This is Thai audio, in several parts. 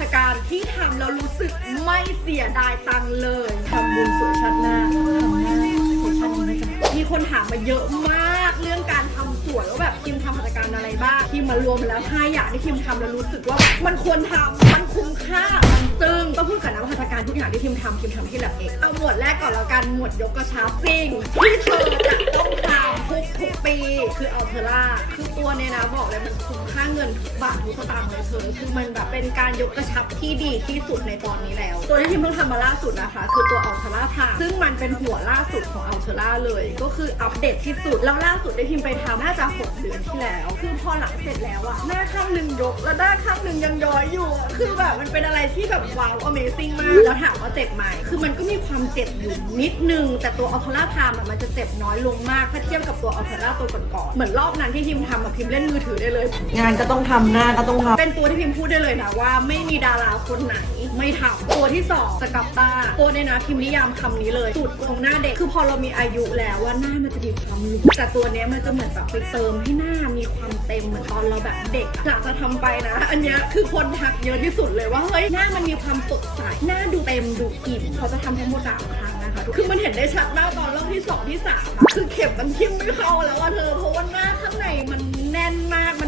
ตการที่ทำแล้วรู้สึกไม่เสียดายตังค์เลยทำบุญสวยชัดหน้าทำหน้าสวยชัดนี้นะจ๊ะมีคนถามมาเยอะมากเรื่องการทำสวยว่าแบบคิมทำหัตถการอะไรบ้างคิมมารวมมาแล้ว5อย่างที่คิมทำแล้วรู้สึกว่าแบบมันควรทำมันคุ้มค่ามันตึงต้องพูดก่อนนะว่าหัตถการทุกอย่างที่คิมทำคิมทำที่แลบเอกเอาหมวดแรกก่อนแล้วกันหมวดยกกระชับสิ่งที่เธอจะต้องทำทุกทุกๆปี คืออัลเทอร่าคือตัวเนี่ยนะบอกเลยมันคุ้มค่า เงินทุกบาททุกสตางค์เลยเธอคือมันแบบเป็นการยกกระชับที่ดีที่สุดในตอนนี้แล้ว ตัวที่พิมเพิ่งทำมาล่าสุดนะคะ คือตัวอัลเทอร่าทาซึ่งมันเป็นหัวล่าสุดของอัลเทอร่าเลย ก็คืออัปเดตที่สุดแล้วล่าสุดได้พิมไปทำน่าจะหกเดือนที่แล้ว คือพอหลังเสร็จแล้วอะหน้าข้างหนึ่งยกแล้วหน้าข้างหนึ่งยังย้อยอยู่ คือแบบมันเป็นอะไรที่แบบว้าว Amazing มากแล้วถามว่าเจ็บไหมคือมันก็มีความเจ็บอยู่นิดนึง แต่ตัวอัลเทอร่าทามันจะเจ็บน้อยลงมากถ้าเทียบกับตัวอัลเทอร่าตัวก่อนๆเหมือนรอบนั้นที่พิมทำอะพิมเล่นมือถือได้เลยงานก็ต้องทำหน้าก็ต้องทำ เป็นตัวที่พิมพ์พูดได้เลยนะว่าไม่มีดาราคนไหนไม่ทำตัวที่สองสกับตาตัวเนี่ยนะพิมพ์นิยามคำนี้เลยสูตรโกงหน้าเด็กคือพอเรามีอายุแล้วว่าหน้ามันจะมีความหลุดแต่ตัวเนี้ยมันจะเหมือนแบบไปเติมให้หน้ามีความเต็มเหมือนตอนเราแบบเด็กอยากจะทำไปนะ อันเนี้ยคือคนทักเยอะที่สุดเลยว่าเฮ้ยหน้ามันมีความสดใสหน้าดูเต็มดูอิ่มเขาจะทำทั้งหมดสามครั้งนะคะคือมันเห็นได้ชัดมากตอนรอบที่สองที่สามอะคือเข็มมันทิ่มไม่เข้าแล้วอะเธอเพราะว่าหน้าข้างในมันแน่นมากมัน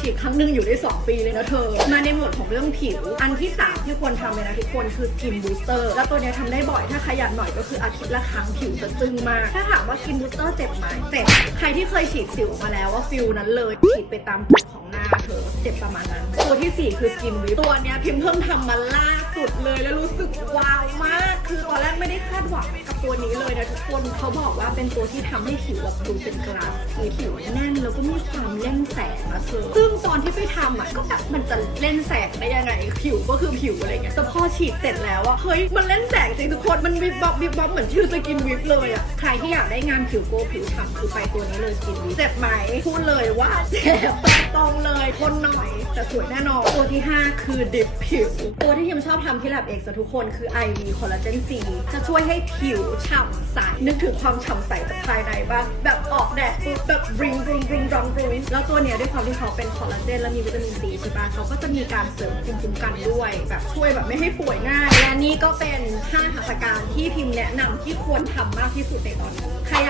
ฉีดครั้งหนึ่งอยู่ได้ 2 ปีเลยนะเธอ มาในหมวดของเรื่องผิว อันที่ 3 ที่ควรทำเลยนะทุกคนคือสกินบูสเตอร์ แล้วตัวเนี้ยทำได้บ่อยถ้าขยันหน่อยก็คืออาทิตย์ละครั้งผิวจะจึงมาก ถ้าถามว่าสกินบูสเตอร์เจ็บไหมเจ็บ ใครที่เคยฉีดสิวมาแล้วว่าฟิลนั้นเลยฉีดไปตามจุดของหน้าเธอเจ็บประมาณนั้น ตัวทีสี่4 คือสกินวิปตัวเนี้ยพิมพ์เพิ่งทำมาล่าสุดเลยแล้วรู้สึกว้าวมาก คือตอนแรกไม่ได้คาดหวังก ตัวนี้เลยนะทุกคนเขาบอกว่าเป็นตัวที่ทำให้ผิวแบบดูเป็นกลาสคือผิวแน่นแล้วก็มีความเล่นแสงนะเธอซึ่งตอนที่ไปทำอะก็แบบมันจะเล่นแสงได้ยังไงผิวก็คือผิวอะไรเงี้ยแต่พอฉีดเสร็จแล้วอะเฮ้ยมันเล่นแสงจริงทุกคนมันวิบวับวิบวับเหมือนชื่อสกินวิปเลยอะใครที่อยากได้งานผิวโกผิวฉ่ำคือไปตัวนี้เลยสกินวิปเจ็บไหมพูดเลยว่าเจ็บตรงเลยทนหน่อย แต่สวยแน่นอนตัวที่ 5 คือดิบผิว ตัวที่พิมชอบทำที่แลบเอกซ์ทุกคนคือ IV Collagen C จะช่วยให้ผิวฉ่ำใส นึกถึงความฉ่ำใสจากภายในบ้างแบบออกแดดปุ๊บแบบริงริงริงรังริงแล้วตัวเนี้ยด้วยความที่เขาเป็นคอลลาเจนและมีวิตามินซีใช่ปะเขาก็จะมีการเสริมภูมิคุ้มกันด้วย แบบช่วยแบบไม่ให้ป่วยง่าย และนี่ก็เป็น5หัตถการที่พิมพ์แนะนำที่ควรทำมากที่สุดในตอนนี้ใครอยาก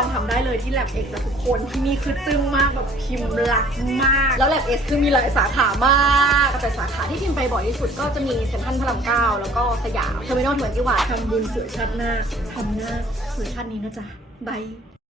องก็ไปลองทำได้เลยที่ Lab X นะทุกคนที่นี่คือจึ้งมากแบบพิมพ์รักมาก แล้ว Lab X คือมีหลายสาขามากแต่สาขาที่พิมพ์ไปบ่อยที่สุดก็จะมีเซ็นทรัลพระรามเก้าแล้วก็สยามเทอร์มินอลทเวนตี้วันทำบุญสวยชาติหน้าทำหน้าสวยชาตินี้นะจ๊ะบาย